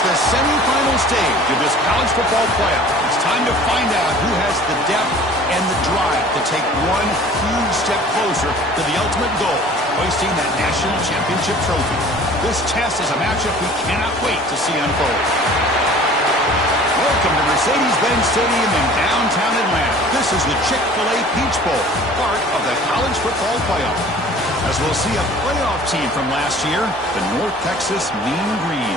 It's the semifinal stage of this college football playoff. It's time to find out who has the depth and the drive to take one huge step closer to the ultimate goal, hoisting that national championship trophy. This test is a matchup we cannot wait to see unfold. Welcome to Mercedes-Benz Stadium in downtown Atlanta. This is the Chick-fil-A Peach Bowl, part of the college football playoff. As we'll see a playoff team from last year, the North Texas Mean Green,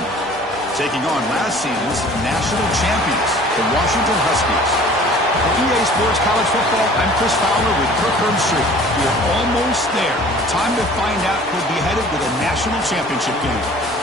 taking on last season's national champions, the Washington Huskies. For EA Sports College Football, I'm Chris Fowler with Kirk Herbstreit. We're almost there. Time to find out who'll be headed to the national championship game.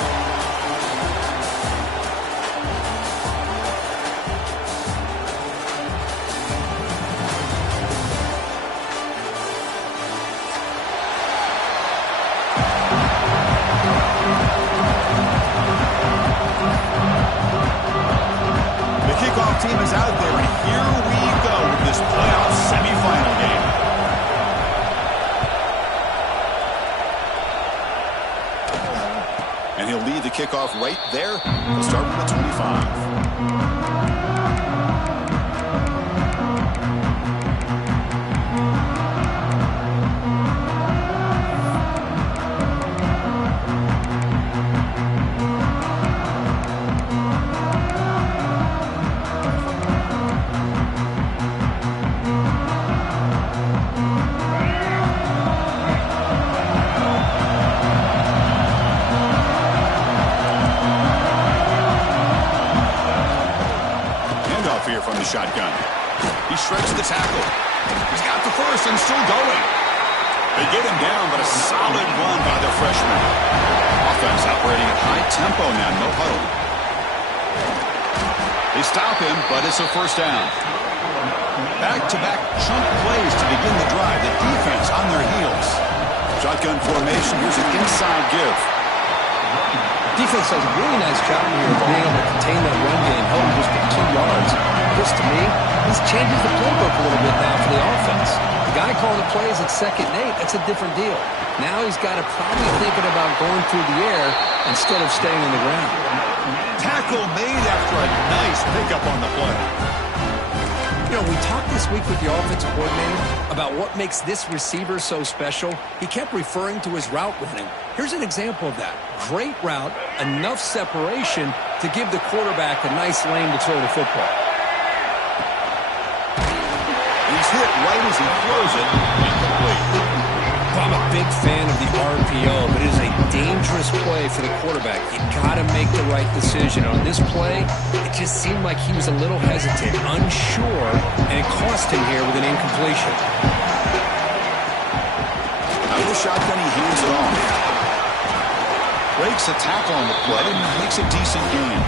Team is out there, and here we go with this playoff semifinal game. And he'll lead the kickoff right there. He'll start with the 25. From the shotgun. He shreds the tackle. He's got the first and still going. They get him down, but a solid run by the freshman. Offense operating at high tempo now, no huddle. They stop him, but it's a first down. Back-to-back chunk plays to begin the drive. The defense on their heels. Shotgun formation. Here's an inside give. Defense does a really nice job here of being able to contain that run game, held him just for 2 yards. This, to me, this changes the playbook a little bit now for the offense. The guy calling the plays at 2nd and 8, that's a different deal. Now he's got to probably thinking about going through the air instead of staying on the ground. Tackle made after a nice pickup on the play. You know, we talked this week with the offensive coordinator about what makes this receiver so special. He kept referring to his route running. Here's an example of that. Great route, enough separation to give the quarterback a nice lane to throw the football. He's hit right as he throws it. Incomplete. I'm a big fan of the RPO, but it is a dangerous play for the quarterback. You got to make the right decision. On this play, it just seemed like he was a little hesitant, unsure, and it cost him here with an incompletion. Out of the shotgun, he hands it off. Breaks a tackle on the play and makes a decent gain.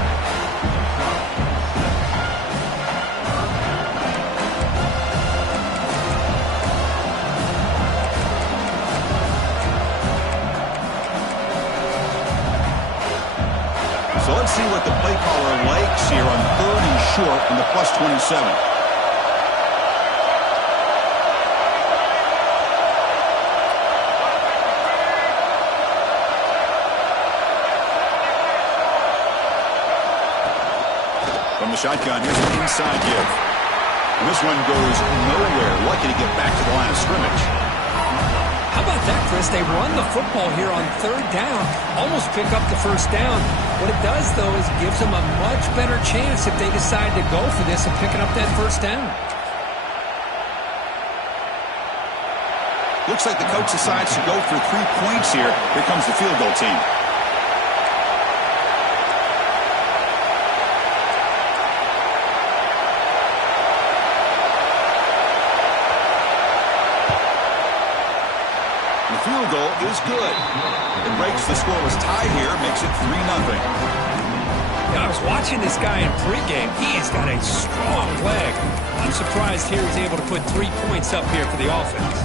So let's see what the play caller likes here on 3rd and short in the +27. From the shotgun, here's an inside give. And this one goes nowhere. Lucky to get back to the line of scrimmage. How about that, Chris? They run the football here on 3rd down, almost pick up the first down. What it does, though, is it gives them a much better chance if they decide to go for this and picking up that first down. Looks like the coach decides to go for 3 points here. Here comes the field goal team. The field goal is good. It breaks the scoreless tie here, makes it 3-0. Yeah, I was watching this guy in pregame. He has got a strong leg. I'm surprised here he's able to put 3 points up here for the offense.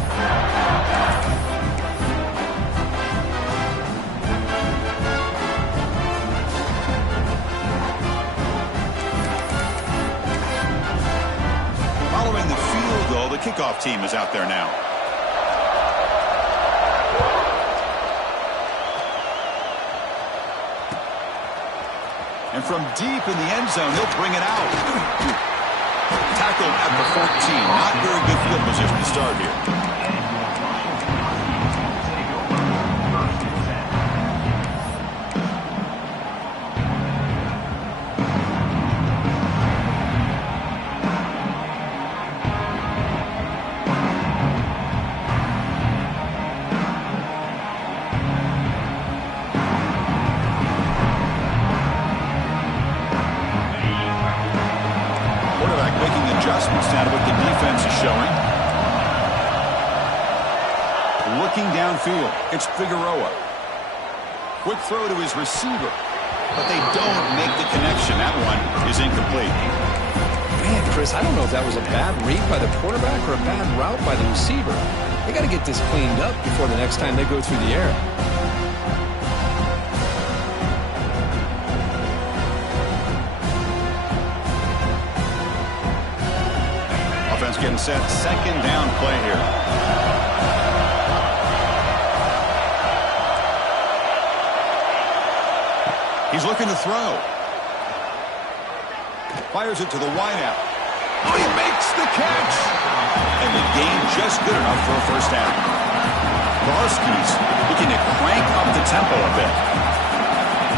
Following the field goal, the kickoff team is out there now. And from deep in the end zone, he'll bring it out. Tackled at the 14. Not very good field position to start here. Now to what the defense is showing. Looking downfield, it's Figueroa. Quick throw to his receiver, but they don't make the connection. That one is incomplete. Man, Chris, I don't know if that was a bad read by the quarterback or a bad route by the receiver. They got to get this cleaned up before the next time they go through the air. Getting set, second down play here. He's looking to throw. Fires it to the wideout. Oh, he makes the catch. And the gain just good enough for a first down. The Huskies looking to crank up the tempo a bit.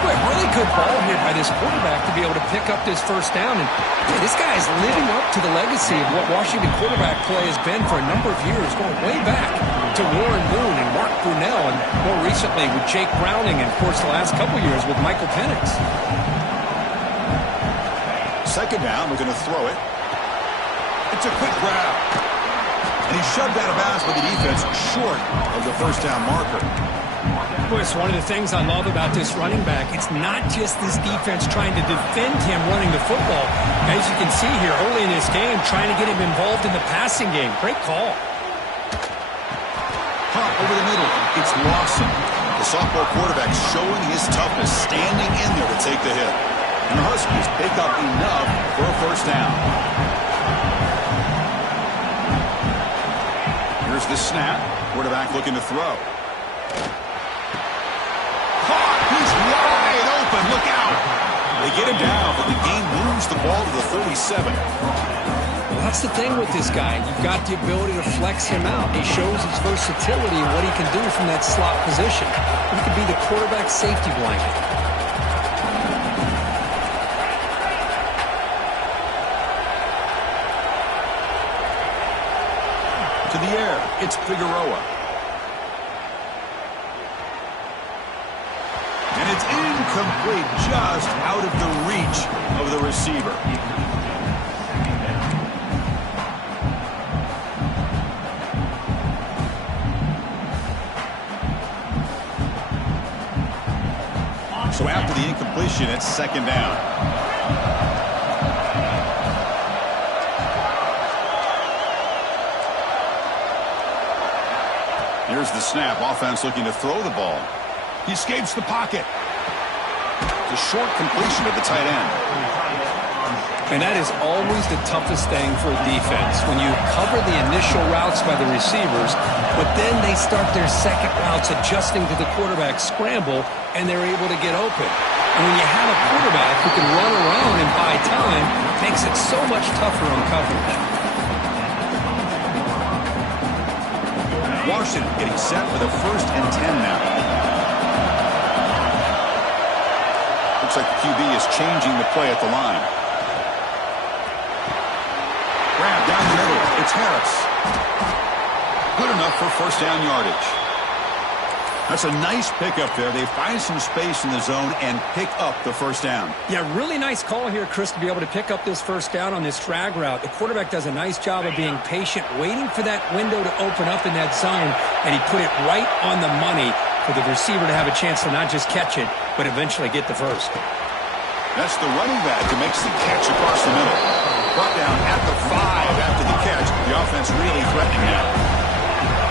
Really good ball here by this quarterback to be able to pick up this first down. And this guy is living up to the legacy of what Washington quarterback play has been for a number of years, going way back to Warren Moon and Mark Brunell, and more recently with Jake Browning, and of course the last couple years with Michael Penix. Second down, we're going to throw it. It's a quick grab. And he's shoved out of bounds by the defense short of the first down marker. Chris, one of the things I love about this running back, it's not just this defense trying to defend him running the football. As you can see here early in this game, trying to get him involved in the passing game. Great call. Hop over the middle. It's Lawson. The sophomore quarterback showing his toughness, standing in there to take the hit. And the Huskies pick up enough for a first down. Here's the snap. Quarterback looking to throw. He's wide open. Look out. They get him down, but the game moves the ball to the 37. Well, that's the thing with this guy. You've got the ability to flex him out. He shows his versatility and what he can do from that slot position. He could be the quarterback's safety blanket. To the air, it's Figueroa. And it's incomplete, just out of the reach of the receiver. So after the incompletion, it's second down. Here's the snap. Offense looking to throw the ball. He escapes the pocket. The short completion of the tight end. And that is always the toughest thing for a defense, when you cover the initial routes by the receivers, but then they start their second routes adjusting to the quarterback's scramble, and they're able to get open. And when you have a quarterback who can run around and buy time, it makes it so much tougher on coverage. Washington getting set for the 1st and 10 now. Looks like the QB is changing the play at the line. Grab down the middle. It's Harris. Good enough for first down yardage. That's a nice pickup there. They find some space in the zone and pick up the first down. Yeah, really nice call here, Chris, to be able to pick up this first down on this drag route. The quarterback does a nice job of being patient, waiting for that window to open up in that zone, and he put it right on the money for the receiver to have a chance to not just catch it, but eventually get the first. That's the running back who makes the catch across the middle. Brought down at the 5 after the catch. The offense really threatening now.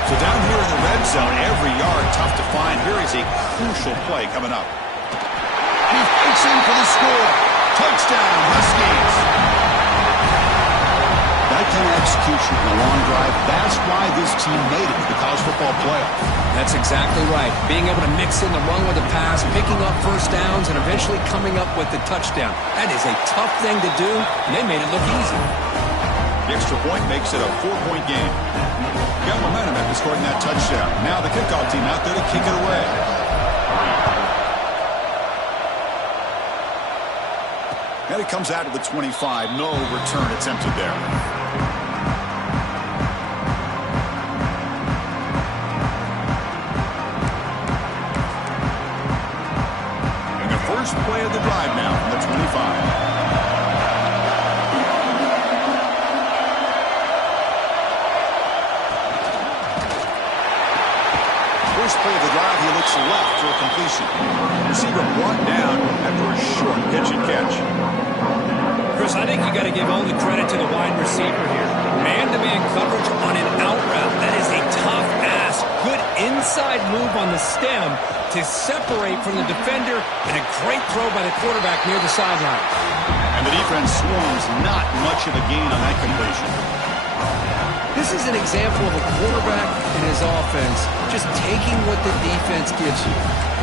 So down here in the red zone, every yard tough to find. Here is a crucial play coming up. And he fights in for the score. Touchdown, Huskies. That kind of execution in a long drive. That's why this team made it to the college football playoff. That's exactly right. Being able to mix in the run with the pass, picking up first downs, and eventually coming up with the touchdown. That is a tough thing to do, and they made it look easy. The extra point makes it a 4-point game. Got momentum after scoring that touchdown. Now the kickoff team out there to kick it away. And it comes out to the 25. No return attempted there. And the first play of the drive now from the 25. First play of the drive, he looks left for a completion. Receiver brought down after a short pitch and catch. Chris, I think you got to give all the credit to the wide receiver here. Man-to-man coverage on an out route. That is a tough ask. Good inside move on the stem to separate from the defender, and a great throw by the quarterback near the sideline. And the defense swarms, not much of a gain on that completion. This is an example of a quarterback and his offense just taking what the defense gives you.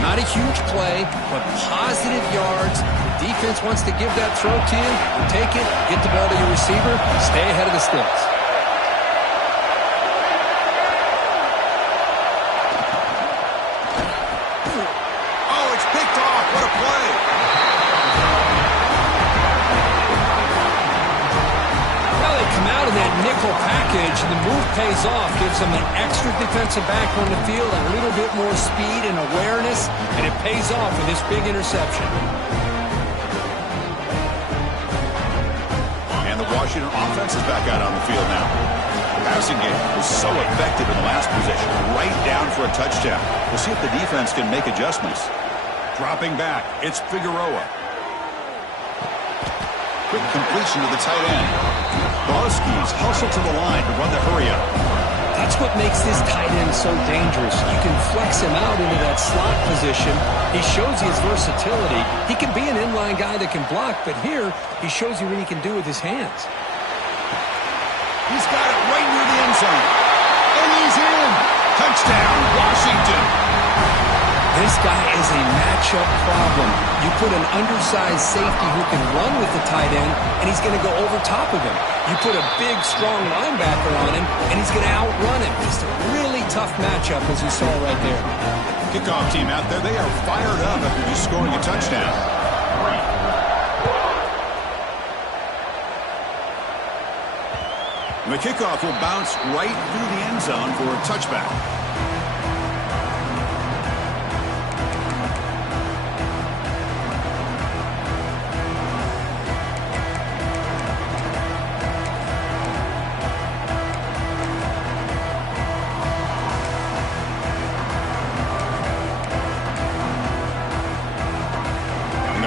Not a huge play, but positive yards. The defense wants to give that throw to you. You take it, get the ball to your receiver, stay ahead of the sticks. Oh, it's picked off. What a play. Well, they come out of that nickel package, and the move pays off, gives them an extra defensive back on the field, a little bit more speed and awareness, and it pays off with this big interception. And the Washington offense is back out on the field now. The passing game was so effective in the last possession, right down for a touchdown. We'll see if the defense can make adjustments. Dropping back, it's Figueroa. Quick completion to the tight end. The Huskies hustle to the line to run the hurry-up. That's what makes this tight end so dangerous. You can flex him out into that slot position. He shows you his versatility. He can be an inline guy that can block, but here he shows you what he can do with his hands. He's got it right near the end zone. And he's in. Touchdown, Washington. This guy is a matchup problem. You put an undersized safety who can run with the tight end, and he's going to go over top of him. You put a big, strong linebacker on him, and he's going to outrun him. Just a really tough matchup, as you saw right there. Kickoff team out there, they are fired up after just scoring a touchdown. And the kickoff will bounce right through the end zone for a touchback.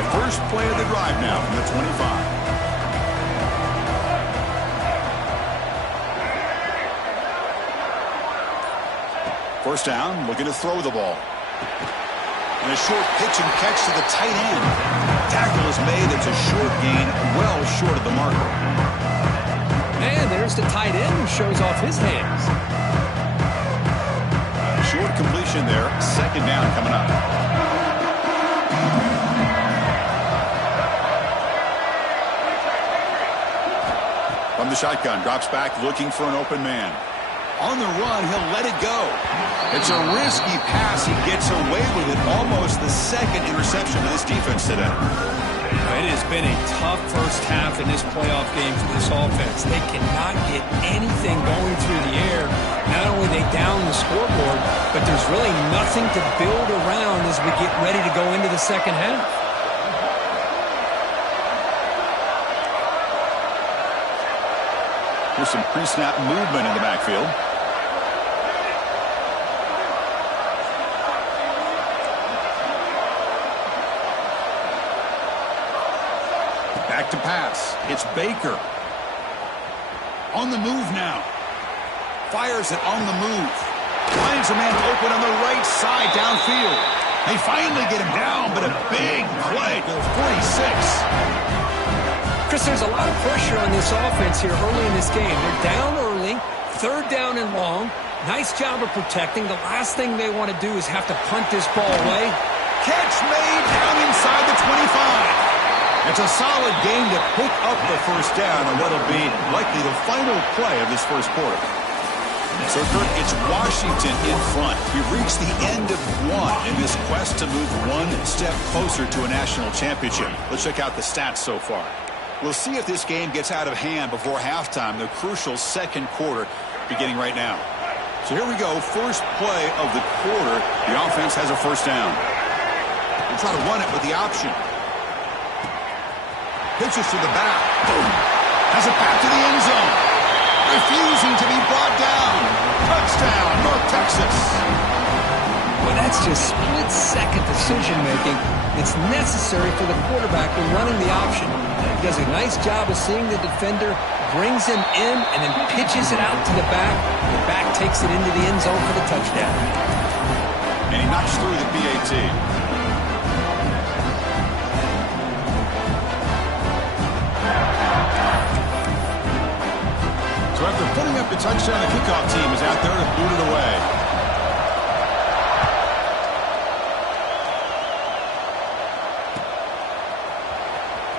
First play of the drive now from the 25. First down, looking to throw the ball. And a short pitch and catch to the tight end. Tackle is made. It's a short gain, well short of the marker. And there's the tight end who shows off his hands. Short completion there. Second down coming up. From the shotgun, drops back looking for an open man. On the run, he'll let it go. It's a risky pass. He gets away with it. Almost the second interception of this defense today. It has been a tough first half in this playoff game for this offense. They cannot get anything going through the air. Not only they down the scoreboard, but there's really nothing to build around as we get ready to go into the second half. Here's some pre-snap movement in the backfield. Back to pass. It's Baker. On the move now. Fires it on the move. Finds a man open on the right side downfield. They finally get him down, but a big play to 46. Chris, Chris, there's a lot of pressure on this offense here early in this game. They're down early, third down and long. Nice job of protecting. The last thing they want to do is have to punt this ball away. Catch made down inside the 25. It's a solid game to pick up the first down on what'll be likely the final play of this first quarter. So, Kurt, it's Washington in front. We've reached the end of one in this quest to move one step closer to a national championship. Let's check out the stats so far. We'll see if this game gets out of hand before halftime, the crucial second quarter beginning right now. So here we go, first play of the quarter. The offense has a first down. We'll try to run it with the option. Pitches to the back. Boom. Has it back to the end zone. Refusing to be brought down. Touchdown, North Texas. Well, that's just split-second decision-making. It's necessary for the quarterback when running the option. He does a nice job of seeing the defender, brings him in, and then pitches it out to the back. The back takes it into the end zone for the touchdown. And he knocks through the PAT. So after putting up the touchdown, the kickoff team is out there to boot it away.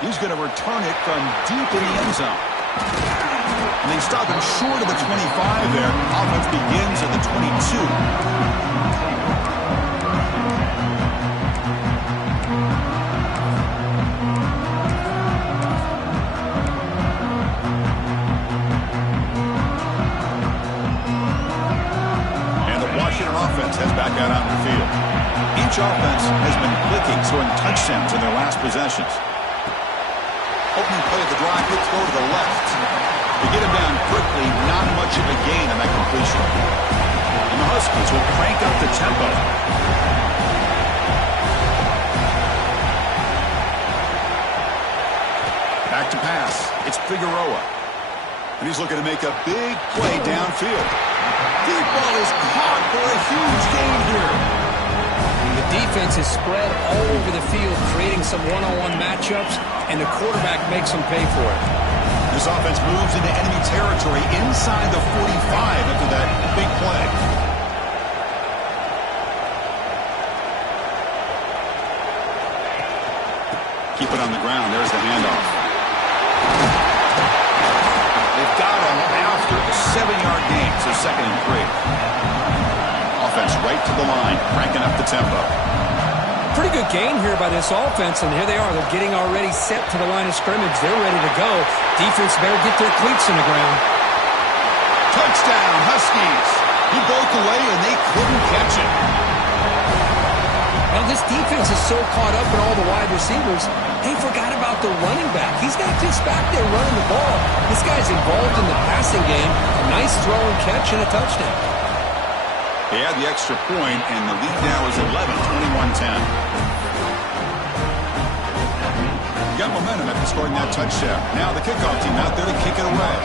He's going to return it from deep in the end zone. And they stop him short of the 25 there. Offense begins at the 22. And the Washington offense heads back out on the field. Each offense has been clicking, scoring touchdowns in their last possessions. Opening play of the drive, good throw to the left. They get him down quickly, not much of a gain on that completion. And the Huskies will crank up the tempo. Back to pass. It's Figueroa. And he's looking to make a big play downfield. Deep ball is caught for a huge gain here. The defense is spread all over the field, creating some one-on-one matchups, and the quarterback makes them pay for it. This offense moves into enemy territory inside the 45 after that big play. Keep it on the ground. There's the handoff. They've got him after a 7-yard gain, so 2nd and 3. Offense right to the line, cranking up the tempo. Pretty good gain here by this offense, and here they are. They're getting already set to the line of scrimmage. They're ready to go. Defense better get their cleats in the ground. Touchdown, Huskies. He broke away, and they couldn't catch him. Now, this defense is so caught up in all the wide receivers, they forgot about the running back. He's not just back there running the ball. This guy's involved in the passing game. A nice throw and catch and a touchdown. They had the extra point, and the lead now is 11, 21-10. Got momentum after scoring that touchdown. Now the kickoff team out there to kick it away.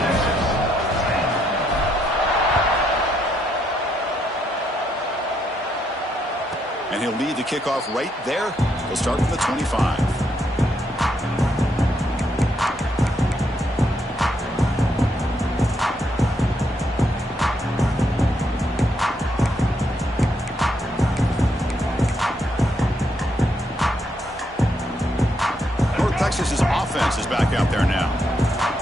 And he'll lead the kickoff right there. He'll start from the 25. Texas's offense is back out there now.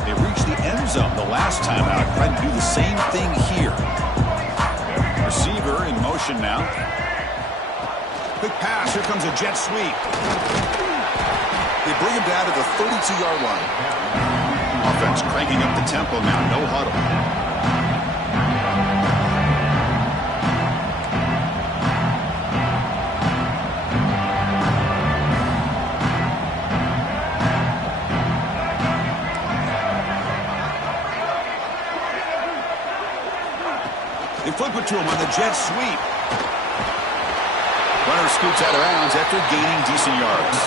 They reached the end zone the last time out. Trying to do the same thing here. Receiver in motion now. Quick pass. Here comes a jet sweep. They bring him down to the 32-yard line. Offense cranking up the tempo now. No huddle. They flip it to him on the jet sweep. Runner scoots out of bounds after gaining decent yards.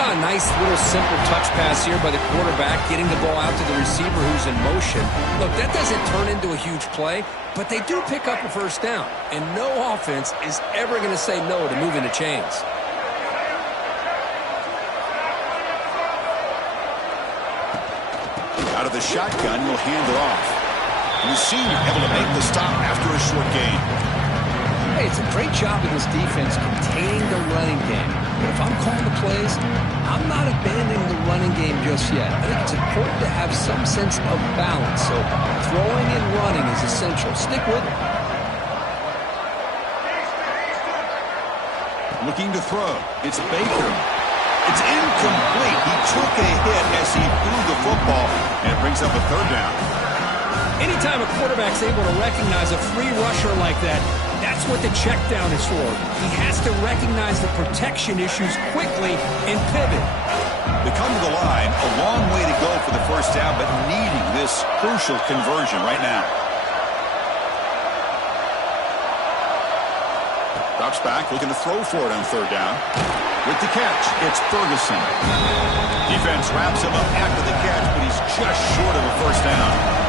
A nice little simple touch pass here by the quarterback, getting the ball out to the receiver who's in motion. Look, that doesn't turn into a huge play, but they do pick up a first down, and no offense is ever going to say no to moving the chains. Out of the shotgun, he'll hand it off. And the senior able to make the stop after a short gain. Hey, it's a great job of this defense containing the running game. But if I'm calling the plays, I'm not abandoning the running game just yet. I think it's important to have some sense of balance. So throwing and running is essential. Stick with it. Looking to throw. It's Baker. It's incomplete. He took a hit as he threw the football, and it brings up a third down. Anytime a quarterback's able to recognize a free rusher like that, that's what the check down is for. He has to recognize the protection issues quickly and pivot. They come to the line, a long way to go for the first down, but needing this crucial conversion right now. Drops back, looking to throw for it on third down. With the catch, it's Ferguson. Defense wraps him up after the catch, but he's just short of a first down.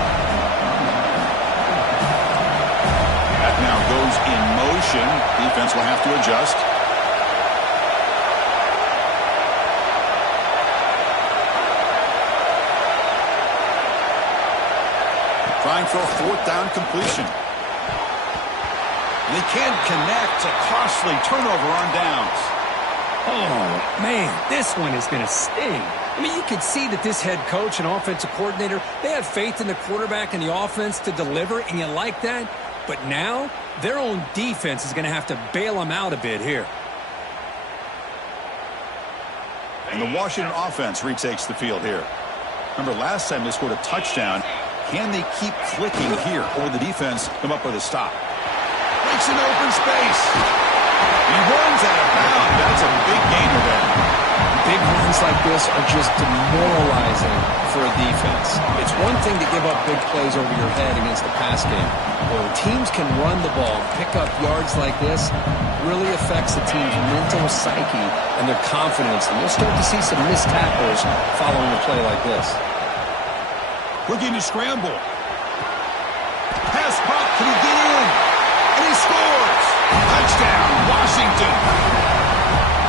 Now goes in motion. Defense will have to adjust. Trying for a fourth down completion. They can't connect. A costly turnover on downs. Oh, man, this one is going to sting. I mean, you can see that this head coach and offensive coordinator, they have faith in the quarterback and the offense to deliver, and you like that. But now, their own defense is going to have to bail them out a bit here. And the Washington offense retakes the field here. Remember, last time they scored a touchdown. Can they keep clicking here, or the defense come up with a stop? Breaks an open space. He runs out of bounds. That's a big gainer there. Big runs like this are just demoralizing for a defense. It's one thing to give up big plays over your head against the pass game. But when teams can run the ball, pick up yards like this, really affects the team's mental psyche and their confidence. And you'll start to see some missed tackles following a play like this. Looking to scramble. Pass pop, can he get in? And he scores! Touchdown, Washington!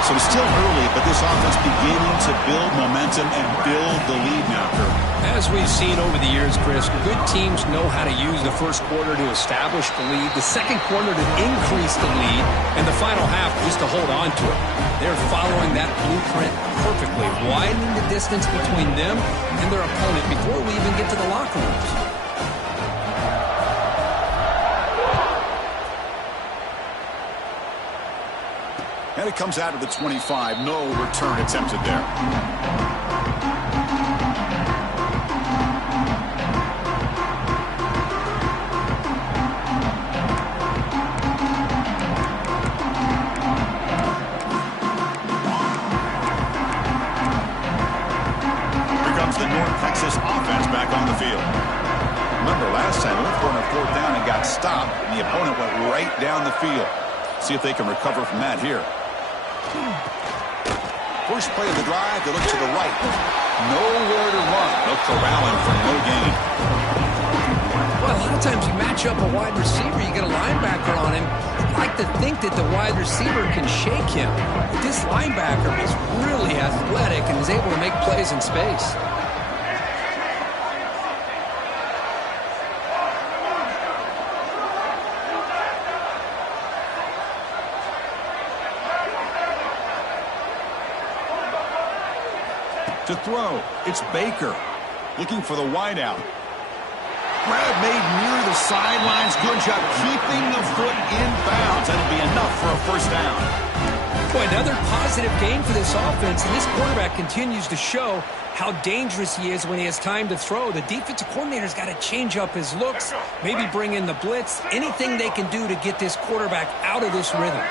So it's still early, but this offense beginning to build momentum and build the lead now, Kirk. As we've seen over the years, Chris, good teams know how to use the first quarter to establish the lead, the second quarter to increase the lead, and the final half just to hold on to it. They're following that blueprint perfectly, widening the distance between them and their opponent before we even get to the locker rooms. And it comes out of the 25. No return attempted there. Here comes the North Texas offense back on the field. Remember, last time, they went for a fourth down and got stopped, and the opponent went right down the field. See if they can recover from that here. First play of the drive, they look to the right. Nowhere to run. They'll corral him for no gain. Well, a lot of times you match up a wide receiver, you get a linebacker on him. You'd like to think that the wide receiver can shake him. But this linebacker is really athletic and is able to make plays in space. To throw, it's Baker looking for the wideout. Grab made near the sidelines. Good job keeping the foot in bounds. That'll be enough for a first down. Boy, another positive game for this offense, and this quarterback continues to show how dangerous he is when he has time to throw. The defensive coordinator's got to change up his looks, maybe bring in the blitz, anything they can do to get this quarterback out of this rhythm.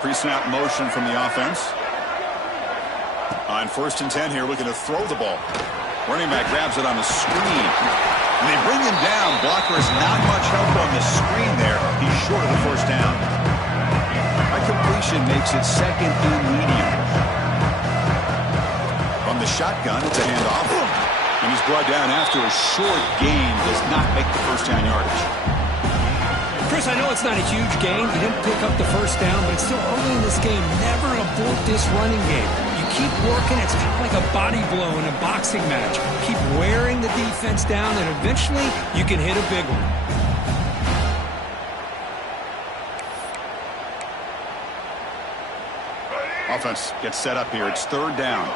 Pre-snap motion from the offense. On 1st and 10 here, looking to throw the ball. Running back grabs it on the screen. And they bring him down. Blocker is not much help on the screen there. He's short of the first down. That completion makes it second and medium. From the shotgun, it's a handoff. And he's brought down after a short gain. Does not make the first down yardage. Chris, I know it's not a huge gain. You didn't pick up the first down, but it's still early in this game. Never abort this running game. You keep working. It's kind of like a body blow in a boxing match. Keep wearing the defense down, and eventually you can hit a big one. Offense gets set up here. It's third down.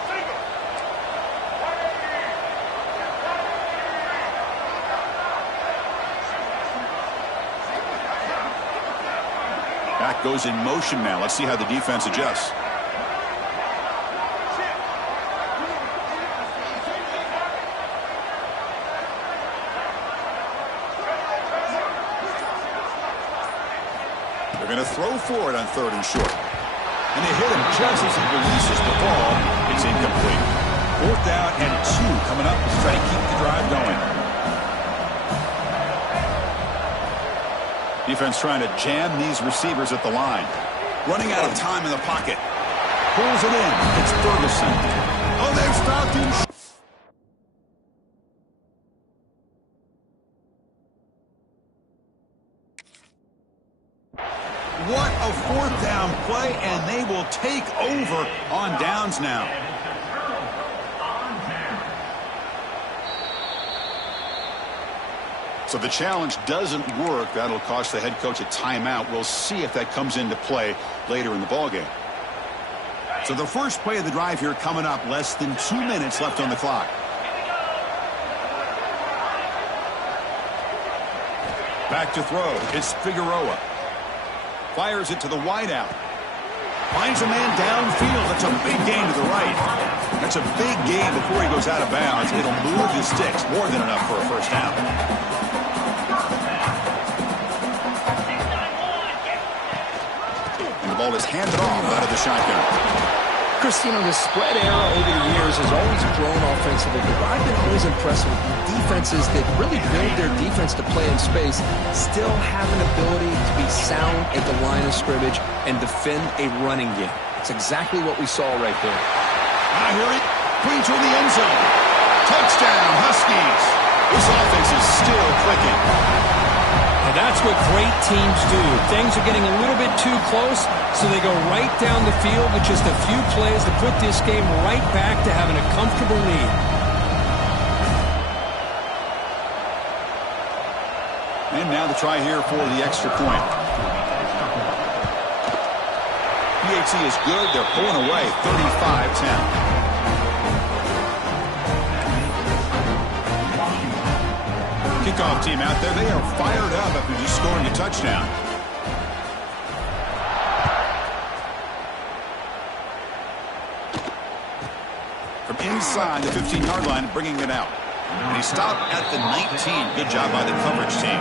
Back goes in motion now. Let's see how the defense adjusts. They're going to throw for it on third and short. And they hit him just as he releases the ball. It's incomplete. Fourth down and 2 coming up to try to keep the drive going. Defense trying to jam these receivers at the line. Running out of time in the pocket. Pulls it in. It's Ferguson. Oh, they've stopped him. What a fourth down play, and they will take over on downs now. So the challenge doesn't work. That'll cost the head coach a timeout. We'll see if that comes into play later in the ballgame. So the first play of the drive here coming up, less than 2 minutes left on the clock. Back to throw. It's Figueroa. Fires it to the wideout. Finds a man downfield. That's a big gain to the right. That's a big gain before he goes out of bounds. It'll move the sticks. More than enough for a first down. And the ball is handed off out of the shotgun. Chris, you know, the spread era over the years has always grown offensively, but I've been always impressed with defenses that really build their defense to play in space, still have an ability to be sound at the line of scrimmage and defend a running game. It's exactly what we saw right there. Here he brings toward the end zone. Touchdown, Huskies. This offense is still clicking. And that's what great teams do. Things are getting a little bit too close, so they go right down the field with just a few plays to put this game right back to having a comfortable lead. And now the try here for the extra point. PAT is good. They're pulling away 35-10. Kickoff team out there. They are fired up after just scoring a touchdown. From inside the 15-yard line, bringing it out. And he stopped at the 19. Good job by the coverage team.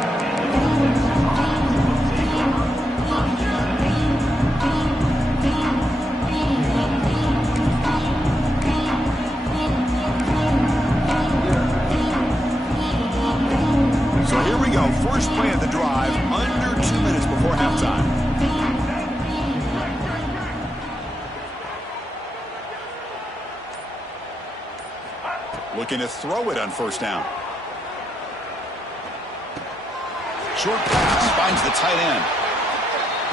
So here we go. First play of the drive, under 2 minutes before halftime. Looking to throw it on first down. Short pass finds the tight end.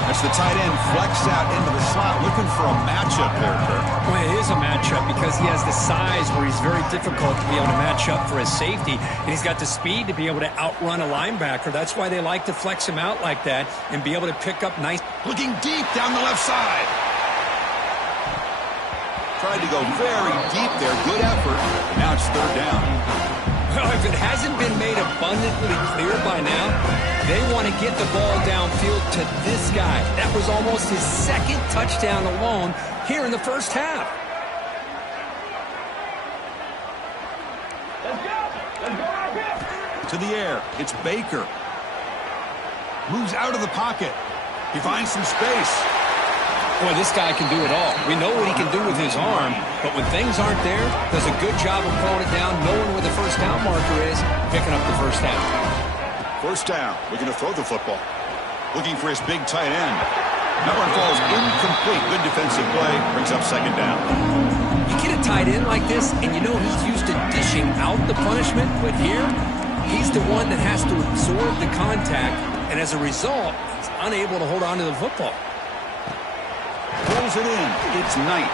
That's the tight end flexed out into the slot, looking for a matchup there, Kirk. Well, it is a matchup because he has the size where he's very difficult to be able to match up for his safety, and he's got the speed to be able to outrun a linebacker. That's why they like to flex him out like that and be able to pick up nice. Looking deep down the left side. Tried to go very deep there. Good effort. Now it's third down. Well, if it hasn't been made abundantly clear by now, they want to get the ball downfield to this guy. That was almost his second touchdown alone here in the first half. To the air. It's Baker. Moves out of the pocket. He finds some space. Boy, this guy can do it all. We know what he can do with his arm, but when things aren't there, does a good job of pulling it down, knowing where the first down marker is, picking up the first down. First down. Looking to throw the football. Looking for his big tight end. That one falls incomplete. Good defensive play. Brings up second down. You get a tight end like this, and you know he's used to dishing out the punishment, but here, he's the one that has to absorb the contact, and as a result, he's unable to hold on to the football. Pulls it in. It's Knight.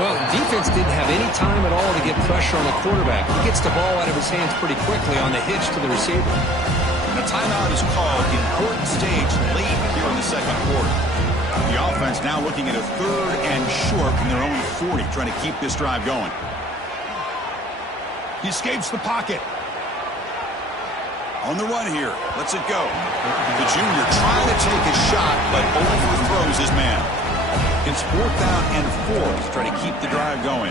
Well, defense didn't have any time at all to get pressure on the quarterback. He gets the ball out of his hands pretty quickly on the hitch to the receiver. The timeout is called, important stage late here in the second quarter. The offense now looking at a 3rd and short from their own 40, trying to keep this drive going. He escapes the pocket. On the run here. Lets it go. The junior trying to take a shot, but overthrows his man. It's 4th down and 4. He's trying to keep the drive going.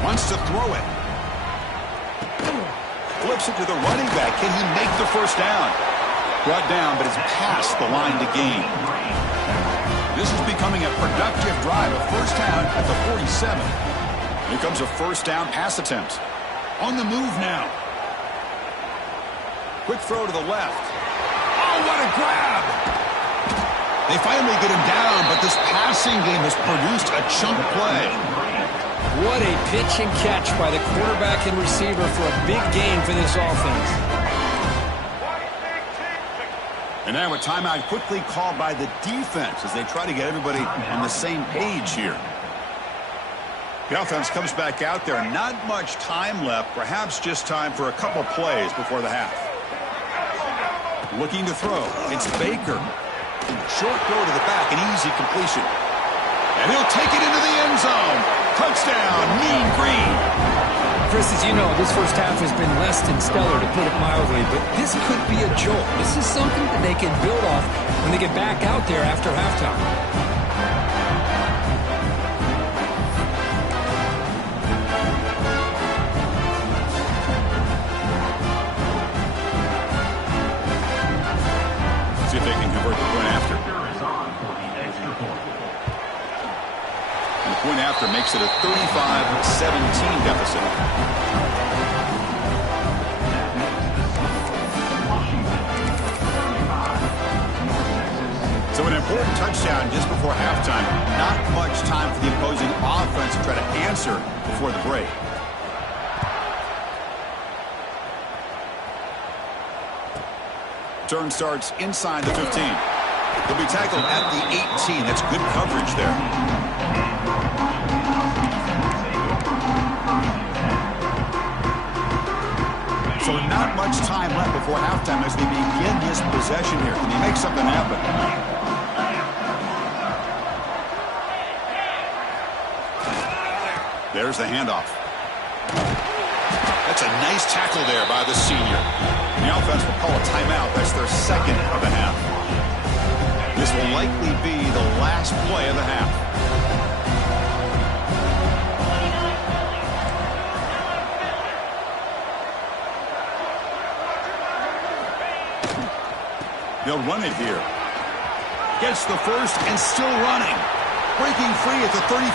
Wants to throw it. Flips it to the running back. Can he make the first down? Brought down, but it's past the line to gain. This is becoming a productive drive. A first down at the 47. Here comes a first down pass attempt. On the move now. Quick throw to the left. Oh, what a grab! They finally get him down, but this passing game has produced a chunk play. What a pitch and catch by the quarterback and receiver for a big gain for this offense. And now a timeout quickly called by the defense as they try to get everybody on the same page here. The offense comes back out there. Not much time left. Perhaps just time for a couple plays before the half. Looking to throw. It's Baker. Short throw to the back. An easy completion. And he'll take it into the end zone. Touchdown, Mean Green. Chris, as you know, this first half has been less than stellar, to put it mildly, but this could be a jolt. This is something that they can build off when they get back out there after halftime. See if they can convert the point after. And the point after makes it a 35-17 deficit. So an important touchdown just before halftime. Not much time for the opposing offense to try to answer before the break. Turn starts inside the 15. He'll be tackled at the 18. That's good coverage there. So not much time left before halftime as they begin this possession here. Can he make something happen? There's the handoff. That's a nice tackle there by the senior. The offense will call a timeout. That's their second of the half. This will likely be the last play of the half. They'll run it here. Gets the first and still running. Breaking free at the 35.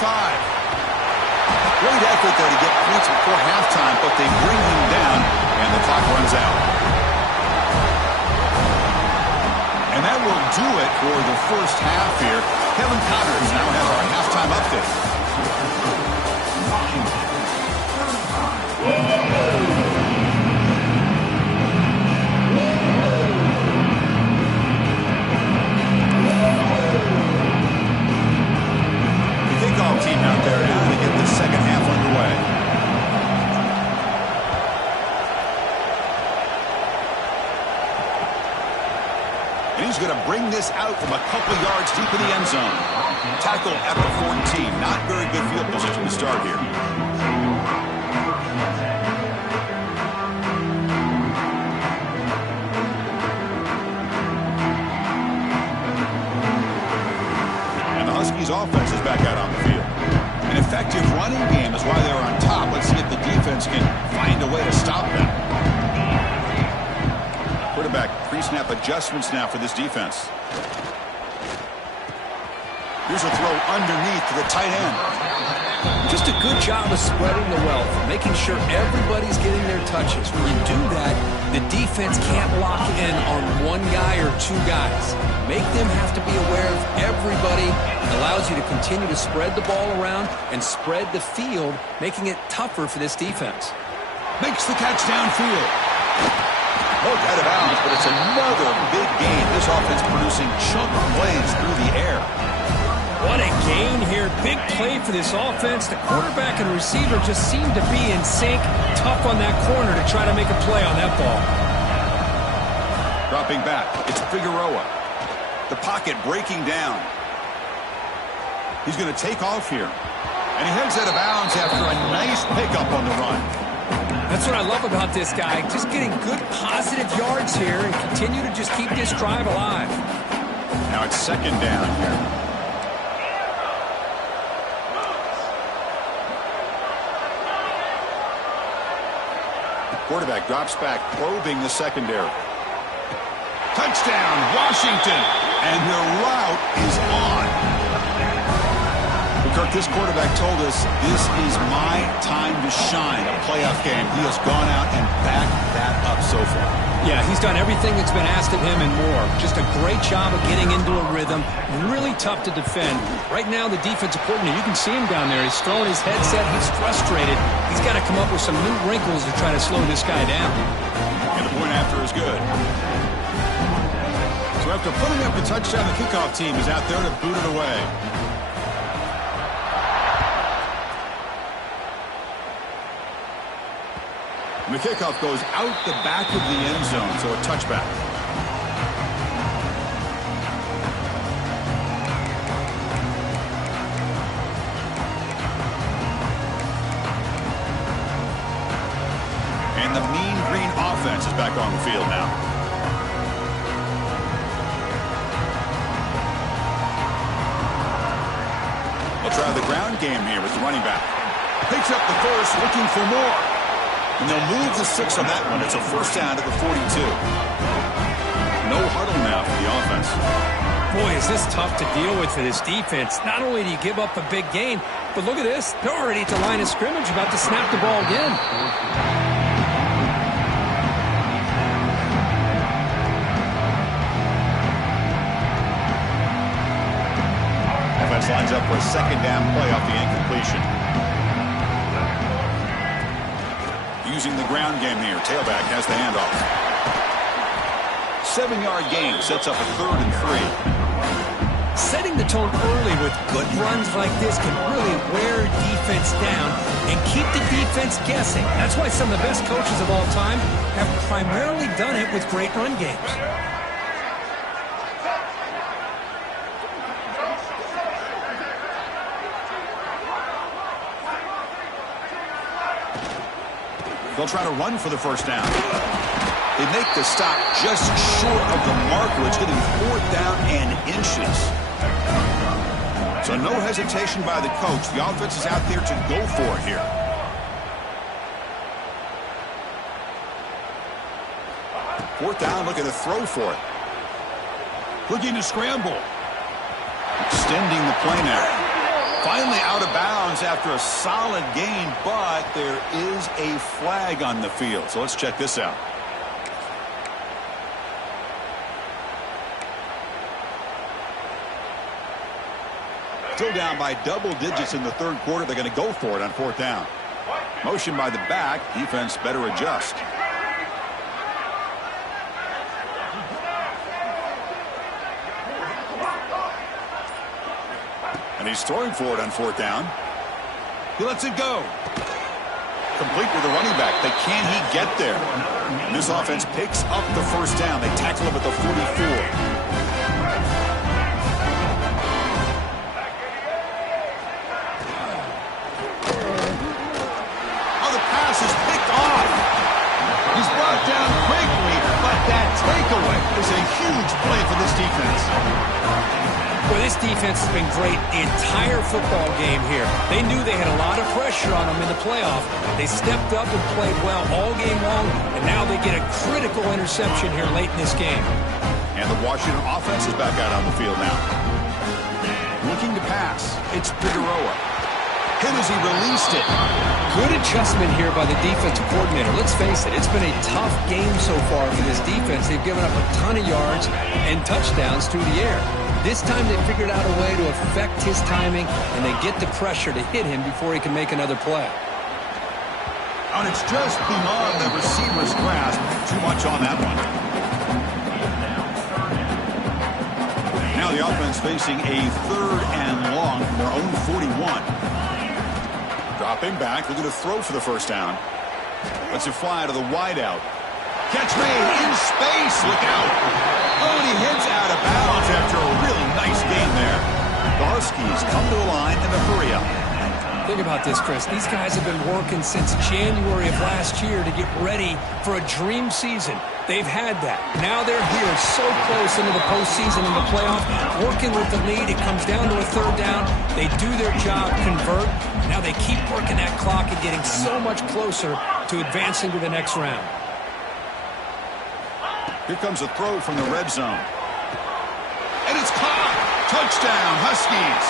Great effort there to get points before halftime, but they bring him down, and the clock runs out. And that will do it for the first half here. Kevin Connors now has our halftime update. The kickoff team out there now to get the second half underway. And he's going to bring this out from a couple yards deep in the end zone. Tackle at the 14. Not very good field position to start here. And the Huskies offense is back out on the field. An effective running game is why they're on top. Let's see if the defense can find a way to stop them. Quarterback pre-snap adjustments now for this defense. Here's a throw underneath to the tight end. Just a good job of spreading the wealth, making sure everybody's getting their touches. When you do that, the defense can't lock in on one guy or two guys. Make them have to be aware of everybody. It allows you to continue to spread the ball around and spread the field, making it tougher for this defense. Makes the catch downfield. Look out of bounds, but it's another big gain. This offense producing chunk plays through the air. big play for this offense. The quarterback and receiver just seem to be in sync. Tough on that corner to try to make a play on that ball. Dropping back, it's Figueroa. The pocket breaking down. He's going to take off here. And he heads out of bounds after a nice pickup on the run. That's what I love about this guy. Just getting good positive yards here and continue to just keep this drive alive. Now it's second down here. The quarterback drops back, probing the secondary. Touchdown, Washington. And the route is on. Kirk, this quarterback told us this is my time to shine, a playoff game. He has gone out and backed that up so far. Yeah, he's done everything that's been asked of him and more. Just a great job of getting into a rhythm. Really tough to defend. Right now, the defensive coordinator, you can see him down there. He's throwing his headset. He's frustrated. He's got to come up with some new wrinkles to try to slow this guy down. And the point after is good. So after putting up the touchdown, the kickoff team is out there to boot it away. And the kickoff goes out the back of the end zone, so a touchback. And the Mean Green offense is back on the field now. They'll try the ground game here with the running back. Picks up the first, looking for more. And they'll move the 6 on that one. It's a first down to the 42. No huddle now for the offense. Boy, is this tough to deal with for this defense. Not only do you give up a big gain, but look at this. They're already at the line of scrimmage, about to snap the ball again. Offense lines up for a second down play off the incompletion. Using the ground game here. Tailback has the handoff. 7-yard gain sets up a 3rd and 3. Setting the tone early with good runs like this can really wear defense down and keep the defense guessing. That's why some of the best coaches of all time have primarily done it with great run games. They'll try to run for the first down. They make the stop just short of the marker. It's getting 4th down and inches. So no hesitation by the coach. The offense is out there to go for it here. Fourth down, looking to throw for it. Looking to scramble. Extending the play now. Finally out of bounds after a solid gain, but there is a flag on the field. So let's check this out. Still down by double digits in the 3rd quarter. They're going to go for it on 4th down. Motion by the back. Defense better adjust. And he's throwing for it on 4th down. He lets it go. Complete with the running back. But can he get there? This offense picks up the first down. They tackle him at the 44. Down quickly, but that takeaway is a huge play for this defense. Well, this defense has been great the entire football game here. They knew they had a lot of pressure on them in the playoff. They stepped up and played well all game long, and now they get a critical interception here late in this game. And the Washington offense is back out on the field now. Looking to pass. It's Figueroa. Hit as he released it. Good adjustment here by the defensive coordinator. Let's face it, it's been a tough game so far for this defense. They've given up a ton of yards and touchdowns through the air. This time they figured out a way to affect his timing, and they get the pressure to hit him before he can make another play. And it's just beyond the receiver's grasp. Too much on that one. Now the offense facing a 3rd and long from their own 41. Dropping back, looking to throw for the first down. Lets it fly to the wideout. Catch made in space. Look out. Oh, and he heads out of bounds after a really nice game there. The Huskies come to the line in a hurry up. Think about this, Chris. These guys have been working since January of last year to get ready for a dream season. They've had that. Now they're here so close into the postseason and the playoff, working with the lead. It comes down to a 3rd down. They do their job, convert. Now they keep working that clock and getting so much closer to advancing to the next round. Here comes a throw from the red zone. And it's caught. Touchdown, Huskies.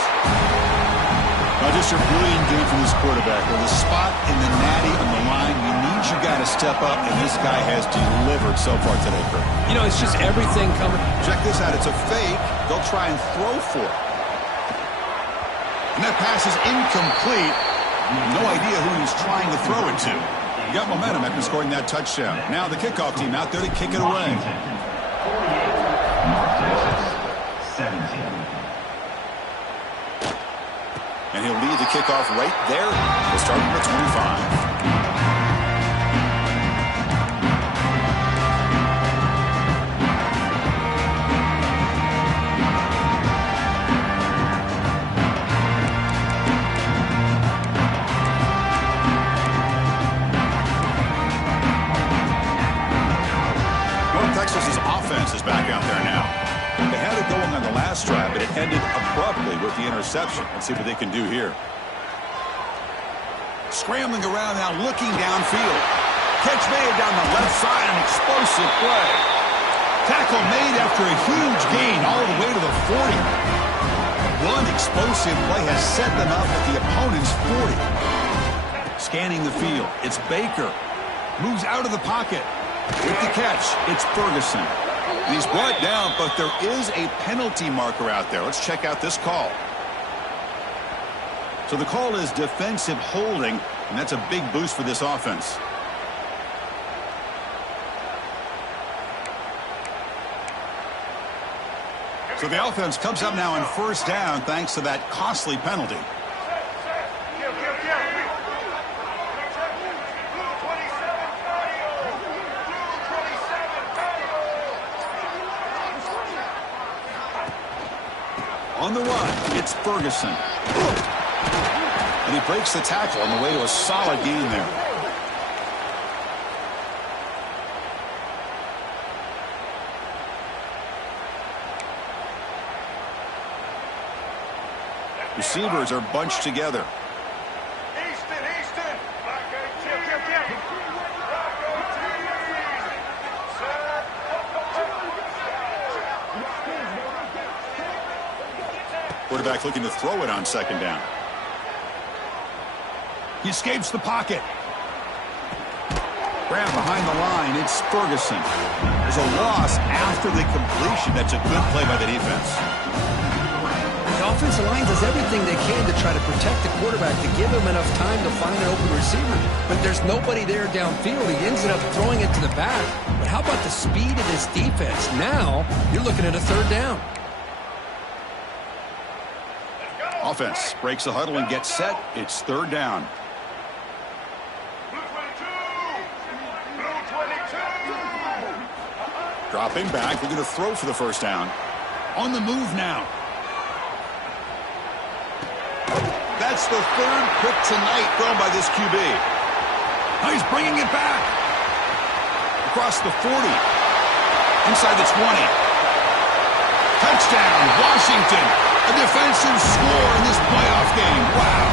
Now just a brilliant game from this quarterback. With a spot in the natty on the line, you need your guy to step up, and this guy has delivered so far today, Kurt. You know, it's just everything coming. Check this out. It's a fake. They'll try and throw for it. And that pass is incomplete. No idea who he's trying to throw it to. He got momentum after scoring that touchdown. Now the kickoff team out there to kick it away. 17. And he'll lead the kickoff right there. We'll start from the 25. Texas's offense is back out there now. They had it going on the last drive, but it ended abruptly with the interception. Let's see what they can do here. Scrambling around now, looking downfield. Catch made down the left side, an explosive play. Tackle made after a huge gain all the way to the 40. One explosive play has set them up at the opponent's 40. Scanning the field, it's Baker. Moves out of the pocket. With the catch, it's Ferguson. He's brought down, but there is a penalty marker out there. Let's check out this call. So the call is defensive holding, and that's a big boost for this offense. So the offense comes up now on 1st down thanks to that costly penalty. On the run, it's Ferguson. And he breaks the tackle on the way to a solid gain there. Receivers are bunched together. Quarterback looking to throw it on 2nd down. He escapes the pocket. Grab behind the line. It's Ferguson. There's a loss after the completion. That's a good play by the defense. The offensive line does everything they can to try to protect the quarterback, to give him enough time to find an open receiver. But there's nobody there downfield. He ends up throwing it to the back. But how about the speed of this defense? Now you're looking at a 3rd down. Offense breaks the huddle and gets set. It's 3rd down. Dropping back, looking to throw for the first down. On the move now. That's the 3rd pick tonight thrown by this QB. Now he's bringing it back. Across the 40. Inside the 20. Touchdown, Washington. A defensive score in this playoff game. Wow.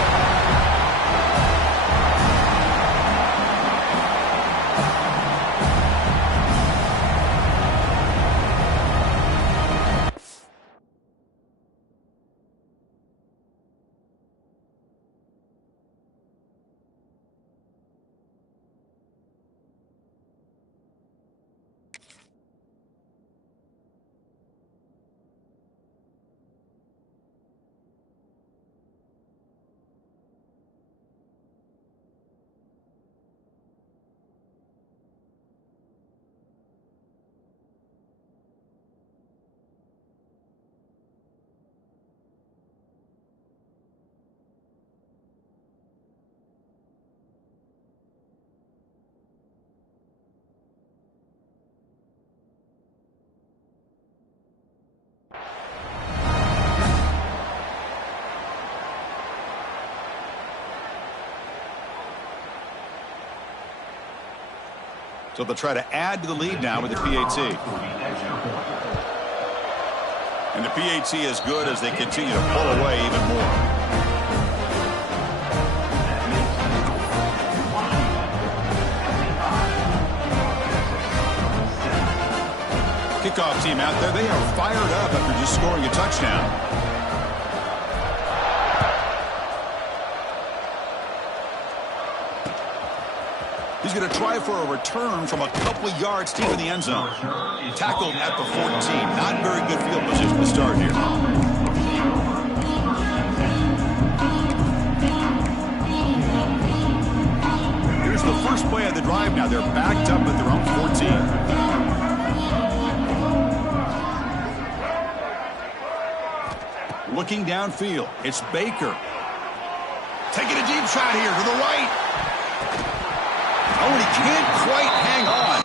So they'll try to add to the lead now with the PAT. And the PAT is good as they continue to pull away even more. Kickoff team out there, they are fired up after just scoring a touchdown. He's going to try for a return from a couple of yards deep in the end zone. Tackled at the 14. Not very good field position to start here. Here's the first play of the drive now. They're backed up at their own 14. Looking downfield, it's Baker. Taking a deep shot here to the right. Oh, and he can't quite hang on.